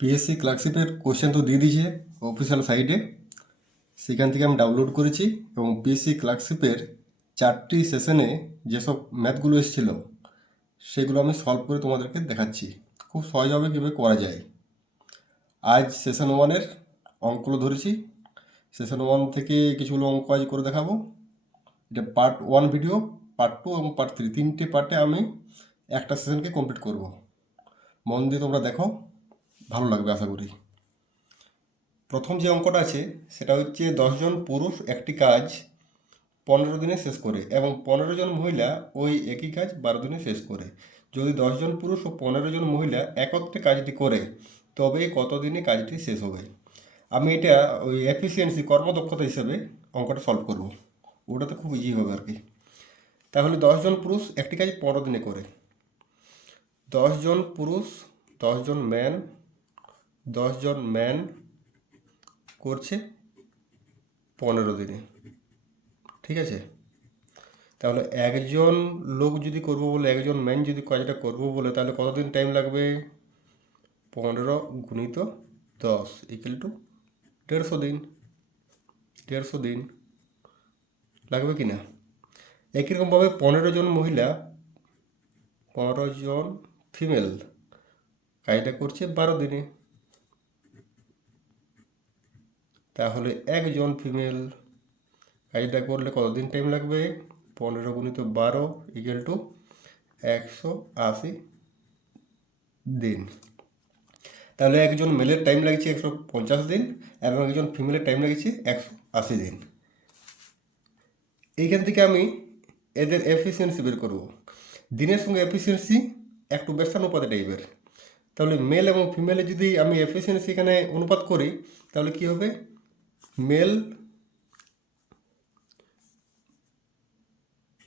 PSC ক্লার্কশিপের question তো দিয়ে দিয়েছে অফিসিয়াল সাইটে, সেখান থেকে আমি ডাউনলোড করেছি এবং পিএসসি ক্লার্কশিপের 4টি সেশনে যেসব ম্যাথগুলো এসেছিলো সেগুলো আমি সলভ করে তোমাদেরকে দেখাচ্ছি খুব সহজভাবে কীভাবে করা যায়। আজ সেশন 1-এর অঙ্কগুলো ধরেছি। সেশন 1 থেকে কিছুগুলো অঙ্ক আজ করে দেখাবো। এটা পার্ট 1 ভিডিও, পার্ট 2 এবং পার্ট 3 তিনটে পার্টে আমি একটা সেশনকে কমপ্লিট করব। মন দিয়ে তোমরা দেখো, ভালো লাগবে আশা করি। প্রথম যে অঙ্কটা আছে সেটা হচ্ছে 10জন পুরুষ একটি কাজ 15 দিনে শেষ করে এবং 15 জন মহিলা ওই একই কাজ 12 দিনে শেষ করে। যদি 10জন পুরুষ ও 15 জন মহিলা একত্রে কাজটি করে তবে কত দিনে কাজটি শেষ হবে। আমি এটা ওই এফিসিয়েন্সি কর্মদক্ষতা হিসেবে অঙ্কটা সলভ করব। ওটাতে খুব ইজি হবে আর কি। তাহলে 10জন পুরুষ একটি কাজ 15 দিনে করে। 10জন পুরুষ 10জন ম্যান 10জন ম্যান করছে 15 দিনে, ঠিক আছে। তাহলে একজন লোক যদি করবো বলে, একজন ম্যান যদি কাজটা করবো বলে, তাহলে কতদিন টাইম লাগবে? 15 গুণিত 10 ইকুয়াল টু 150 দিন। 150 দিন লাগবে কি না? একই রকমভাবে 15 জন মহিলা 15 জন ফিমেল কাজটা করছে 12 দিনে। তাহলে একজন ফিমেল কাজটা করলে কতদিন টাইম লাগবে? 15 গুণিত 12 ইকুয়াল টু 180 দিন। তাহলে একজন মেলের টাইম লাগছে 150 দিন এবং একজন ফিমেলের টাইম লাগছে 180 দিন। এইখান থেকে আমি এদের এফিসিয়েন্সি বের করব। দিনের সঙ্গে এফিসিয়েন্সি একটু ব্যস্তানুপাতে টাইপের। তাহলে মেল এবং ফিমেলে যদি আমি এফিসিয়েন্সি এখানে অনুপাত করি তাহলে কি হবে?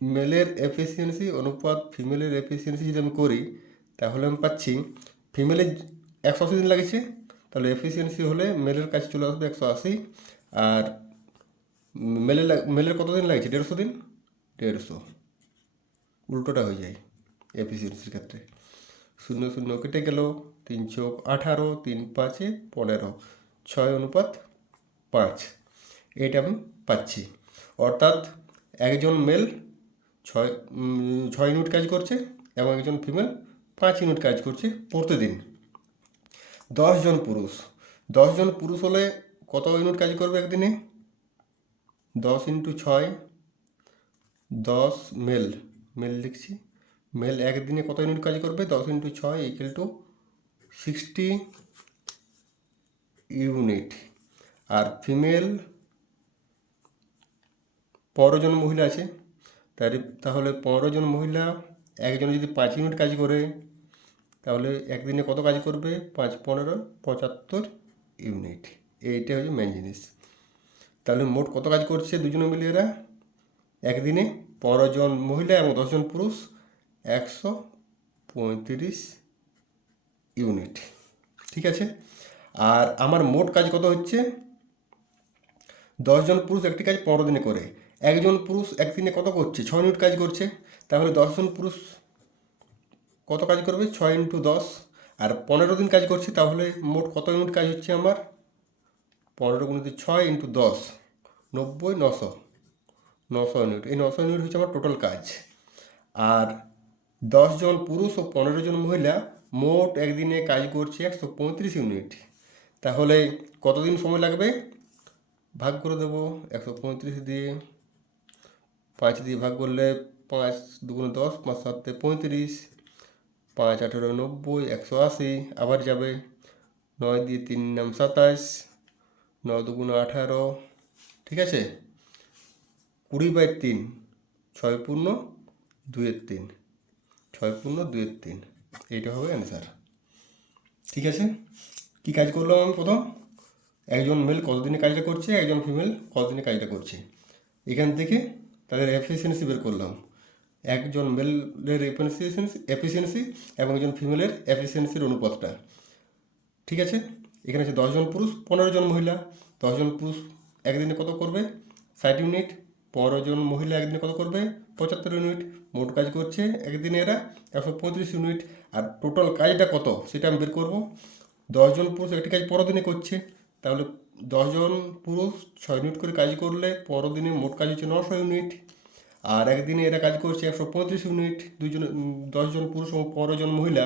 মেলের এফিসিয়েন্সি অনুপাত ফিমেলের এফিসিয়েন্সি যদি আমি করি তাহলে আমি পাচ্ছি ফিমেলের 180 দিন লাগছে, তাহলে এফিসিয়েন্সি হলে মেলের কাছে চলে আসবে 180, আর মেলের কত দিন লাগছে? 150 দিন। 150 উল্টোটা হয়ে যায় এফিসিয়েন্সির ক্ষেত্রে। 0 0 কেটে গেল, 3 চোখ 18, 3 5 15, 6:5 এইটা আমি পাচ্ছি। অর্থাৎ একজন মেল 6 ইউনিট কাজ করছে এবং একজন ফিমেল 5 ইউনিট কাজ করছে প্রতিদিন। 10জন পুরুষ 10জন পুরুষ হলে কত ইউনিট কাজ করবে একদিনে? 10 × 6 10 মেল লিখছি। মেল একদিনে কত ইউনিট কাজ করবে? 10 × 6 ইকুয়াল টু 60 ইউনিট। আর ফিমেল 15 জন মহিলা আছে, তাহলে 15 জন মহিলা একজন যদি 5 ইউনিট কাজ করে তাহলে একদিনে কত কাজ করবে? 5 15 75 ইউনিট। এইটা হচ্ছে মেন জিনিস। তাহলে মোট কত কাজ করছে দুজনে মিলে এরা একদিনে? 15 জন মহিলা এবং 10 জন পুরুষ 135 ইউনিট, ঠিক আছে। আর আমার মোট কাজ কত হচ্ছে? 10জন পুরুষ একটি কাজ 15 দিনে করে, একজন পুরুষ একদিনে কত করছে? 6 ইউনিট কাজ করছে। তাহলে 10জন পুরুষ কত কাজ করবে? 6 × 10, আর 15 দিন কাজ করছে, তাহলে মোট কত ইউনিট কাজ হচ্ছে আমার? 15 × 6 × 10 90 900 ইউনিট। এই 900 ইউনিট হচ্ছে আমার টোটাল কাজ। আর 10জন পুরুষ ও 15 জন মহিলা মোট একদিনে কাজ করছে 135 ইউনিট। তাহলে কতদিন সময় লাগবে? ভাগ করে দেবো 135 দিয়ে, 5 দিয়ে ভাগ করলে 5 2 10, 5 7 35, 5 18 90, 180 আবার যাবে। 9 দিয়ে 3 9 27, 9 2 18, ঠিক আছে। 20/3 6 পূর্ণ 2/3, 6 পূর্ণ 2/3, এইটা হবে অ্যান্সার, ঠিক আছে। কি কাজ করলাম আমি? প্রথম একজন মেল কতদিনে কাজটা করছে, একজন ফিমেল কতদিনে কাজটা করছে, এখান থেকে তাদের এফিসিয়েন্সি বের করলাম। একজন মেলের এফিসিয়েন্সি এবং একজন ফিমেলের এফিসিয়েন্সির অনুপাতটা, ঠিক আছে। এখানে আছে 10জন পুরুষ 15 জন মহিলা। 10জন পুরুষ একদিনে কত করবে? 60 ইউনিট। 15 জন মহিলা একদিনে কত করবে? 75 ইউনিট। মোট কাজ করছে একদিনে এরা 135 ইউনিট। আর টোটাল কাজটা কত সেটা আমি বের করবো। 10 জন পুরুষ একটি কাজ 15 দিনে করছে, তাহলে 10 জন পুরুষ 6 ইউনিট করে কাজ করলে 15 দিনে মোট কাজ হচ্ছে 900 ইউনিট। আর একদিনে এরা কাজ করছে 135 ইউনিট, 10 জন পুরুষ এবং 15 জন মহিলা,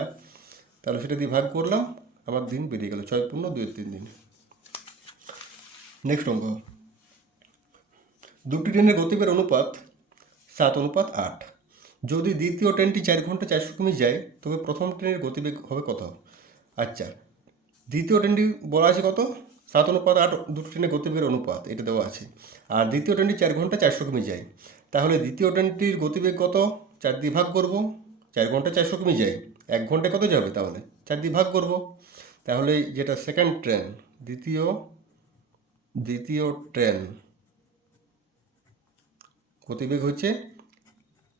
তাহলে সেটা দিয়ে ভাগ করলাম, আমার দিন বেরিয়ে গেল 6 × 2 = 3 দিন। নেক্সট অঙ্ক, দুটি ট্রেনের গতিবেগের অনুপাত 7:8। যদি দ্বিতীয় ট্রেনটি 4 ঘন্টা 400 কিমি যায়, তবে প্রথম ট্রেনের গতিবেগ হবে কত? আচ্ছা, দ্বিতীয় ট্রেনটি বলা আছে কত? 7:8 দুটো ট্রেনের গতিবেগের অনুপাত, এটা দেওয়া আছে। আর দ্বিতীয় ট্রেনটি 4 ঘন্টা 400 কিমি যায়, তাহলে দ্বিতীয় ট্রেনটির গতিবেগ কত? 4 দিয়ে ভাগ করব, 4 ঘন্টা 400 কিমি যায়, 1 ঘন্টায় কত যাবে? তাহলে 4 দিয়ে ভাগ করব, তাহলে যেটা সেকেন্ড ট্রেন, দ্বিতীয় ট্রেন গতিবেগ হচ্ছে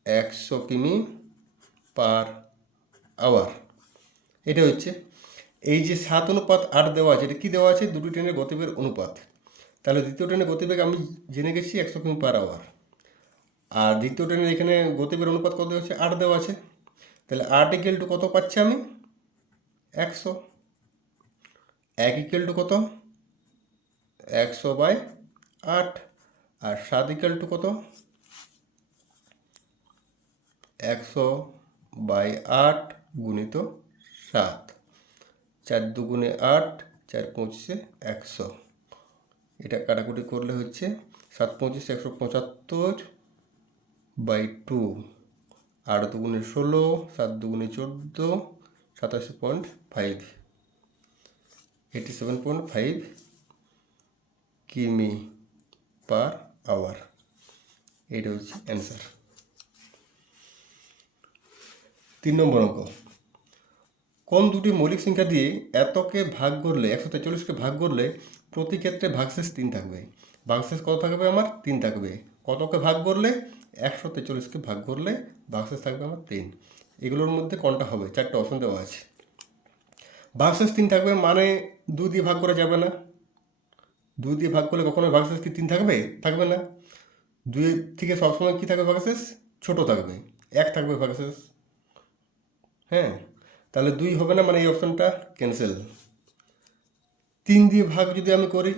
100 কিমি/আওয়ার। এটা হচ্ছে এই যে 7:8 দেওয়া আছে, এটা কি দেওয়া আছে? দুটি ট্রেনের গতিবেগের অনুপাত। তাহলে দ্বিতীয় ট্রেনের গতিবেগ আমি জেনে গেছি 100 কিমি/আওয়ার, আর দ্বিতীয় ট্রেনের এখানে গতিবেগের অনুপাত কত দেওয়া আছে? 8 দেওয়া আছে। তাহলে 8 = কত পাচ্ছি আমি? 100। 1 = কত? 100/8। আর 7 = কত? 100/8 × 7। 4 2 8, 4 5 100। এটা কাটাকুটি করলে হচ্ছে 7 5 175/2। 8 2 16, 7 2 14, 87.5, 87.5 কিমি/আওয়ার। এটা হচ্ছে অ্যান্সার। 3 নম্বর অঙ্ক, কোন দুটি মৌলিক সংখ্যা দিয়ে এতকে ভাগ করলে 143কে ভাগ করলে প্রতি ক্ষেত্রে ভাগশেষ 3 থাকবে? ভাগশেষ কত থাকবে আমার? 3 থাকবে। কতকে ভাগ করলে? 143কে ভাগ করলে ভাগশেষ থাকবে আমার 3। এগুলোর মধ্যে কোনটা হবে? 4টে অপশন দেওয়া আছে। ভাগশেষ 3 থাকবে মানে 2 দিয়ে ভাগ করা যাবে না। 2 দিয়ে ভাগ করলে কখনো ভাগশেষ কি 3 থাকবে? থাকবে না। 2 থেকে সবসময় কী থাকবে? ভাগশেষ ছোট থাকবে, 1 থাকবে ভাগশেষ। হ্যাঁ, তাহলে 2 হবে না, মানে এই অপশানটা ক্যান্সেল। 3 দিয়ে ভাগ যদি আমি করি,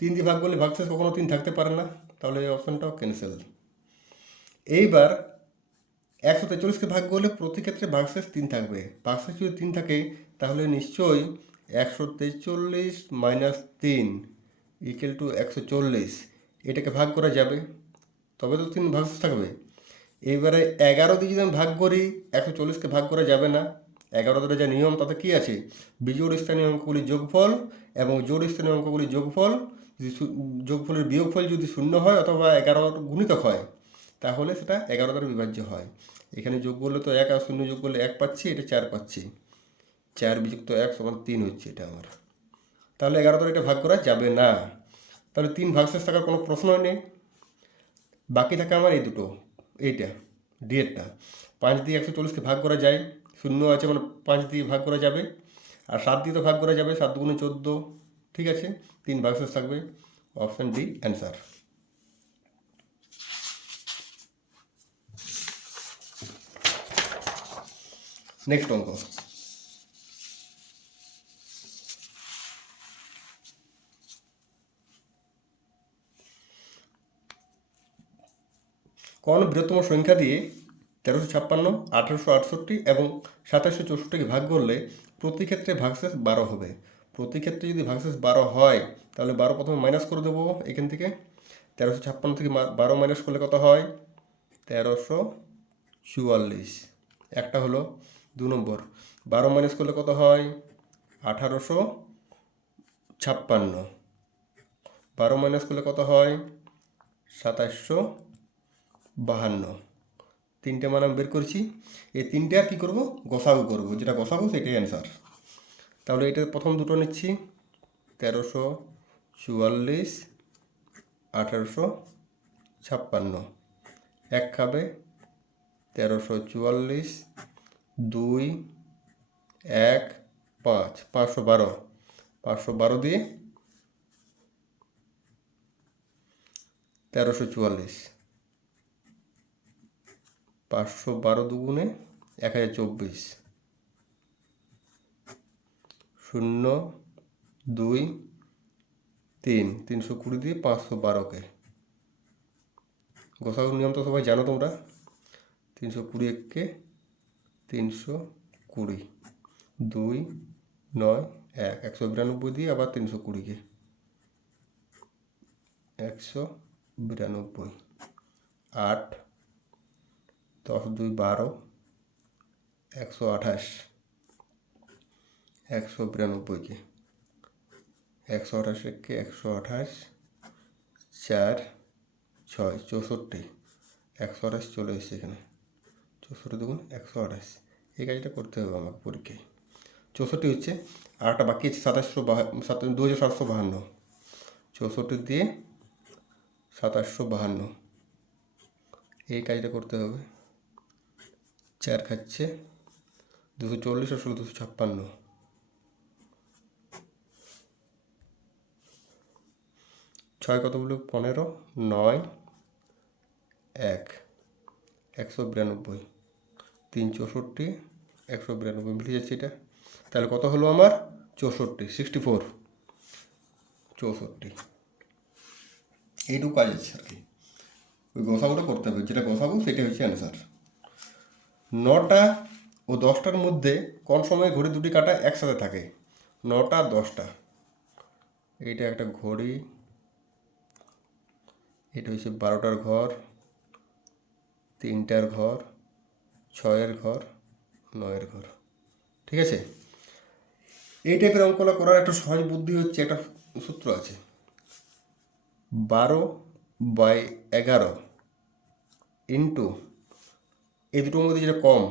3 দিয়ে ভাগ করলে ভাগশেষ কখনো 3 থাকতে পারে না, তাহলে এই অপশানটাও ক্যান্সেল। এইবার 143কে ভাগ করলে প্রতি ক্ষেত্রে ভাগশেষ 3 থাকবে। ভাগশেষ যদি 3 থাকে, তাহলে নিশ্চয়ই 143 - 3 = 140, এটাকে ভাগ করা যাবে, তবে তো 3 ভাগশেষ থাকবে। এইবারে 11 দিয়ে যদি আমি ভাগ করি, 140কে ভাগ করা যাবে না। 11 দ্বারা যা নিয়ম তাতে কী আছে? বিজোড় স্থানীয় অঙ্কগুলি যোগফল এবং জোড় স্থানীয় অঙ্কগুলি যোগফল, যদি যোগফলের বিয়োগফল যদি 0 হয় অথবা 11 গুণিতক হয়, তাহলে সেটা 11 দ্বারা বিভাজ্য হয়। এখানে যোগ করলে তো 1 আর 0 যোগ করলে 1 পাচ্ছি, এটা 4 পাচ্ছি। 4 + 1 = 3 হচ্ছে এটা আমার। তাহলে 11 দ্বারা এটা ভাগ করা যাবে না। তাহলে 3 ভাগশেষ থাকার কোনো প্রশ্নই নেই। বাকি থাকে আমার এই দুটো, এইটা ডিএরটা। 5 দিয়ে 140কে ভাগ করা যায়, 0 আছে মানে 5 দিয়ে ভাগ করা যাবে। আর 7 দিয়ে তো ভাগ করা যাবে, 7 2 14। ঠিক আছে, 3 ভাগশেষ থাকবে। Option D answer. নেক্সট অঙ্ক, কোন বৃহত্তম সংখ্যা দিয়ে 1356, 1868 এবং 2764কে ভাগ করলে প্রতি ক্ষেত্রে ভাগশেষ 12 হবে? প্রতি ক্ষেত্রে যদি ভাগশেষ 12 হয়, তাহলে 12 প্রথমে মাইনাস করে দেবো এখান থেকে। 1356 থেকে 12 মাইনাস করলে কত হয়? 1344। একটা হলো। 2 নম্বর, 12 মাইনাস করলে কত হয়? 1856। 12 মাইনাস করলে কত হয়? 2752। 3টে মান আমি বের করছি। এই 3টে আর কী করবো? গসাগু করবো, যেটা গসাগু সেটাই অ্যান্সার। তাহলে এটা প্রথম দুটো নিচ্ছি, 1344, 1856। 1 খাবে, 1344, 2, 1, 5, 512। 512 দিয়ে 1344, 512 2 1024, 0 2 3 320 দিয়ে 512কে গোসাগুর নিয়ম তো সবাই জানো তোমরা। 320 320 2 9 1 192 দিয়ে আবার 320কে 192 8 10 2 12 128 192কে 128কে 128 4 6 64 128 চলে এসেছে এখানে 64 দেখুন 128 এই কাজটা করতে হবে আমাকে পরীক্ষায়। 64 হচ্ছে আর একটা বাকি আছে 2752 64 দিয়ে 2752 এই কাজটা করতে হবে। 4 খাচ্ছে 240 আর 16 256 6 কত বললো 15 9 1 192 3 64 192 মিলে যাচ্ছে এটা। তাহলে কত হলো আমার 64 64 64 এইটুকু কাজ আছে আর কি। ওই গোসাগুটা করতে হবে, যেটা গোসাগু সেটা হচ্ছে অ্যান্সার। 9টা ও 10টার মধ্যে কোন সময় ঘড়ি দুটি কাঁটা একসাথে থাকে? 9টা 10টা। এইটা একটা ঘড়ি, এটা হচ্ছে 12টার ঘর, 3টার ঘর, 6এর ঘর, 9এর ঘর। ঠিক আছে, এই টাইপের অঙ্কগুলো করার একটা সহজ বুদ্ধি হচ্ছে, একটা সূত্র আছে 12/11 ইন্টু এই দুটোর মধ্যে যেটা কম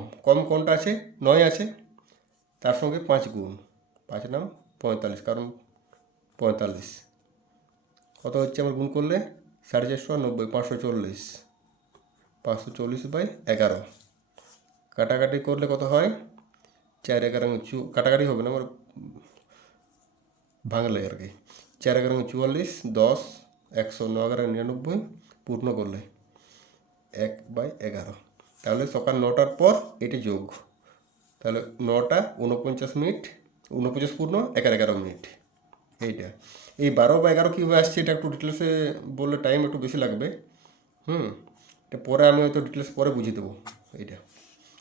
কোনটা আছে 9 আছে, তার সঙ্গে 5 গুণ 5 নাম 45, কারণ 45 কত হচ্ছে আমার গুণ করলে 490 540 540/11 কাটাকাটি করলে কত হয় 4 11 কাটাকাটি হবে না আমার ভাঙলে আর কি 4 11 44 10 100 9 11 99 পূর্ণ করলে 1/11। তাহলে সকাল 9টার পর এটি যোগ, তাহলে 9টা 49 মিনিট 49 পূর্ণ 11 মিনিট। এইটা এই 12/11 কীভাবে আসছে এটা একটু ডিটেলসে বললে টাইম একটু বেশি লাগবে। এটা পরে আমি হয়তো ডিটেলস পরে বুঝিয়ে দেবো এইটা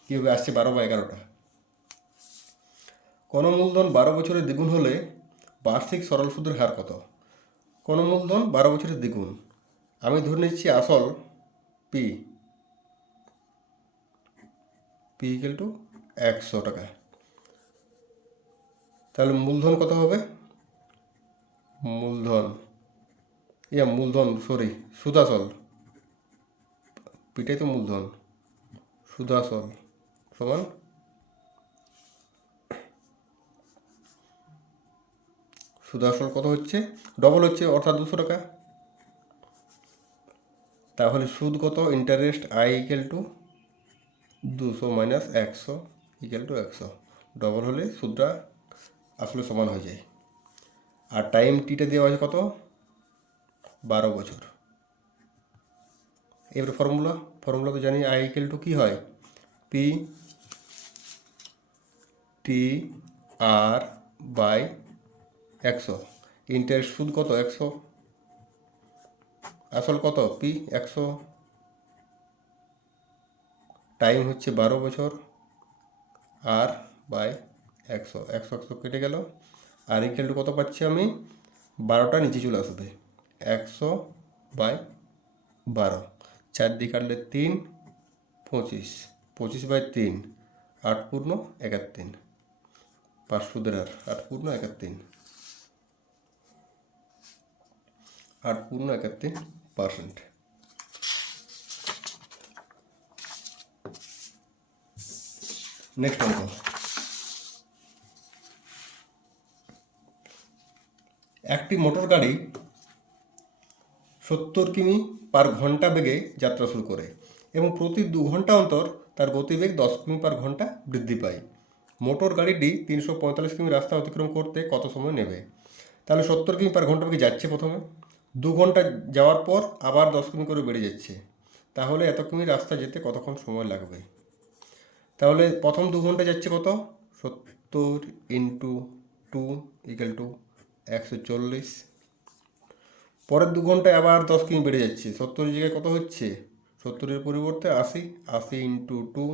কীভাবে আসছে 12/11টা। কোনো মূলধন 12 বছরের দ্বিগুণ হলে বার্ষিক সরল সুদের হার কত? কোনো মূলধন 12 বছরের দ্বিগুণ, আমি ধরে নিচ্ছি আসল পি ইকুয়াল টু 100 টাকা, তাহলে মূলধন কত হবে? মূলধন সুদাসল, পিটাই তো মূলধন, সুদাসল সমান সুদাসল কত হচ্ছে ডবল হচ্ছে অর্থাৎ 200 টাকা। তাহলে সুদ কত? Interest I equal to 200 minus 100 equal to 100, double হলে সুদটা আসলে সমান হয়ে যায়। আর টাইম টিটা দেওয়া আছে কত? 12 বছর। এবার ফর্মুলা তো জানি, আই ইকুয়াল টু কী হয়? P T R by 100, interest সুদ কত? 100, আসল কত? পি 100, টাইম হচ্ছে 12 বছর, আর বাই 100 100 100 কেটে গেল, আর ইকুয়াল টু কত পাচ্ছি আমি? 12টা নিচে চলে আসবে 100/12, 4 দিয়ে কাটলে 3 25 25/3 8 পূর্ণ 31, 5 সুদের হার 8 পূর্ণ 31 8 পূর্ণ 31%। নেক্সট অঙ্ক, একটি মোটর গাড়ি 70 কিমি পার ঘন্টা বেগে যাত্রা শুরু করে এবং প্রতি 2 ঘন্টা অন্তর তার গতিবেগ 10 কিমি পার ঘন্টা বৃদ্ধি পায়। মোটর গাড়িটি 345 কিমি রাস্তা অতিক্রম করতে কত সময় নেবে? তাহলে 70 কিমি পার ঘন্টা বেগে যাচ্ছে, প্রথমে 2 ঘন্টা যাওয়ার পর আবার 10 কিমি করে বেড়ে যাচ্ছে, তাহলে এত কিমি রাস্তা যেতে কতক্ষণ সময় লাগবে? তাহলে প্রথম 2 ঘন্টা যাচ্ছে কত? 70 ইন্টু 2 ইকুয়াল টু 140। পরের 2 ঘন্টায় আবার 10 কিমি বেড়ে যাচ্ছে, 70 জায়গায় কত হচ্ছে, 70-এর পরিবর্তে 80, 80 ইন্টু 2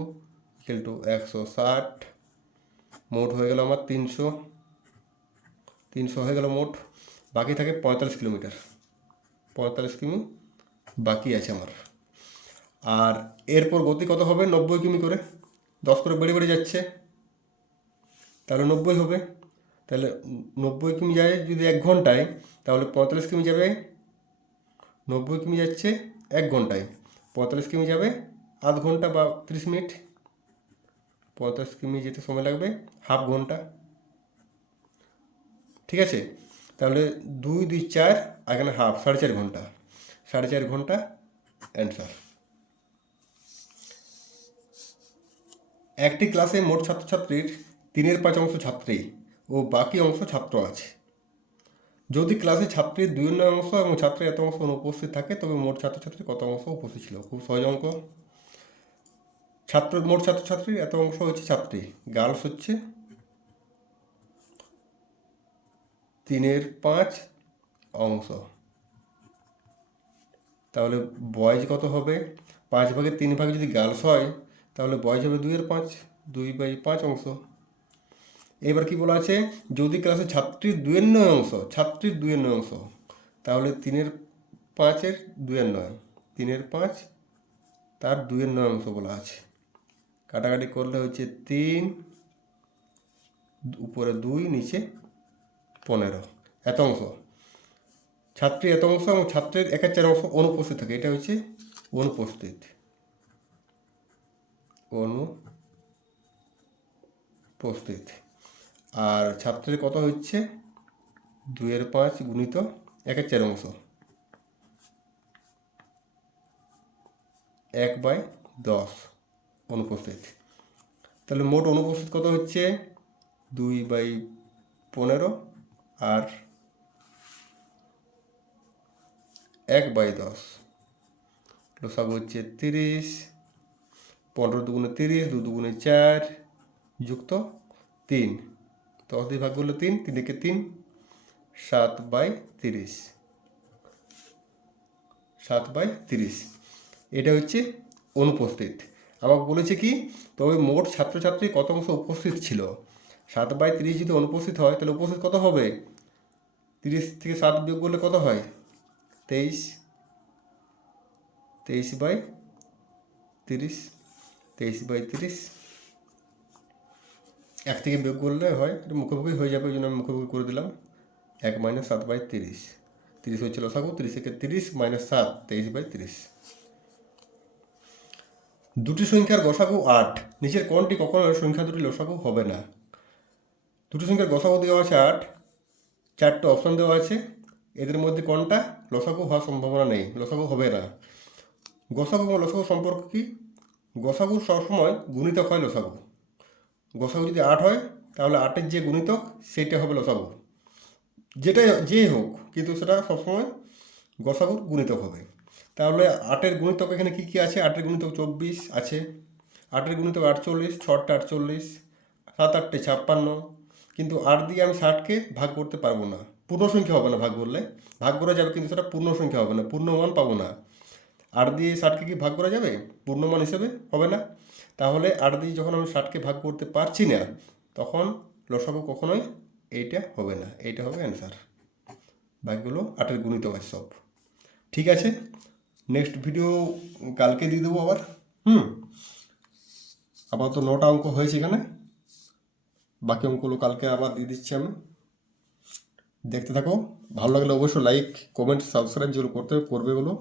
ইকুয়াল টু 160। মোট হয়ে গেল আমার 300 হয়ে গেল মোট। বাকি থাকে 45 কিলোমিটার, 45 কিমি বাকি আছে আমার। আর এরপর গতি কত হবে, 90 কিমি করে, 10 করে বেড়ে বেড়ে যাচ্ছে, তাহলে 90 হবে। তাহলে 90 কিমি যায় যদি 1 ঘন্টায়, তাহলে 45 কিমি যাবে, 90 কিমি যাচ্ছে 1 ঘন্টায়, 45 কিমি যাবে আধ ঘন্টা বা 30 মিনিট। 45 কিমি যেতে সময় লাগবে হাফ ঘন্টা। ঠিক আছে, তাহলে 2 2 4, এখানে হাফ, 4.5 ঘন্টা, 4.5 ঘন্টা অ্যান্সার। একটি ক্লাসে মোট ছাত্রছাত্রীর 3/5 অংশ ছাত্রী ও বাকি অংশ ছাত্র আছে। যদি ক্লাসে ছাত্রীর 2/9 অংশ এবং ছাত্রের এত অংশ অনুপস্থিত থাকে, তবে মোট ছাত্রছাত্রীর কত অংশ উপস্থিত ছিল? খুব সহজ অঙ্ক। মোট ছাত্রছাত্রীর এত অংশ হচ্ছে ছাত্রী, গার্লস হচ্ছে 3/5 অংশ। তাহলে বয়েজ কত হবে, 5 ভাগের 3 ভাগ যদি গার্লস হয়, তাহলে বয়েজ হবে 2/5, 2/5 অংশ। এবার কি বলা আছে, যদি ক্লাসে ছাত্রীর 2/9 অংশ, ছাত্রীর 2/9 অংশ, তাহলে 3/5-এর 2/9, 3/5 তার 2/9 অংশ বলা আছে। কাটাকাটি করলে হচ্ছে 3, উপরে 2, নিচে 15, এত অংশ। ছাত্রী এত অংশ এবং ছাত্রের 1/4 অংশ অনুপস্থিত থাকে, এটা হচ্ছে অনুপস্থিত। আর ছাত্রের কত হচ্ছে 2/5 গুণিত 1/4 অংশ, 1/10 অনুপস্থিত। তাহলে মোট অনুপস্থিত কত হচ্ছে 2/15 আর 1/10, লসাগু হচ্ছে 30, 15 দুগুণে 30, 2 দুগুণে 4, যুক্ত 3, 10 দিয়ে ভাগ করলে 3, 3 থেকে 3, 7/30, 7/30। এটা হচ্ছে অনুপস্থিত। আমাকে বলেছে কি, তবে মোট ছাত্রছাত্রী কত অংশ উপস্থিত ছিল। 7/30 যদি অনুপস্থিত হয়, তাহলে উপস্থিত কত হবে, 30 থেকে 7 বিয়োগ করলে কত হয়, 23, 23/30, 23/30। 1 থেকে বিয়োগ করলে হয়, এটা মুখোমুখি হয়ে যাবে, ওই জন্য আমি মুখোমুখি করে দিলাম। 1 - 7/30, 30 হচ্ছে লসাগু, 30 থেকে 30 - 7, 23/30। দুটি সংখ্যার গসাগু 8, নিচের কোনটি কখনো সংখ্যা দুটি লসাগু হবে না? দুটি সংখ্যার গসাগু দেওয়া আছে 8, 4টে অপশান দেওয়া আছে, এদের মধ্যে কোনটা লসাগু হওয়ার সম্ভাবনা নেই, লসাগু হবে না। গসাগু এবং লসাগু সম্পর্ক কি, গসাগু সবসময় গুণিতক হয় লসাগু। গসাগু যদি 8 হয়, তাহলে 8-এর যে গুণিতক সেটা হবে লসাগু, যে হোক, কিন্তু সেটা সবসময় গসাগুর গুণিতক হবে। তাহলে 8-এর গুণিতক এখানে কী কী আছে, 8-এর গুণিতক 24 আছে, 8-এর গুণিতক 48, 6-টা 48, 7-8-টে 56, কিন্তু 8 দিয়ে আমি 60-কে ভাগ করতে পারবো না, পূর্ণ সংখ্যা হবে না। ভাগ করলে ভাগ করা যাবে, কিন্তু সেটা পূর্ণ সংখ্যা হবে না, পূর্ণমান পাবো না। 8 দিয়ে 60-কে কি ভাগ করা যাবে, পূর্ণমান হিসেবে হবে না। তাহলে 8 দিয়ে যখন আমি 60-কে ভাগ করতে পারছি না, তখন লসাগু কখনোই এইটা হবে না, এইটা হবে অ্যান্সার। বাকিগুলো 8-এর গুণিতক আছে সব। ঠিক আছে, নেক্সট ভিডিও কালকে দিয়ে দেবো আবার। আপাতত 9টা অঙ্ক হয়েছে এখানে, বাকি অঙ্কগুলো কালকে আবার দিয়ে দিচ্ছি আমি। দেখতে থাকো, ভালো লাগলে অবশ্যই লাইক, কমেন্ট, সাবস্ক্রাইব যেগুলো করবে বলো।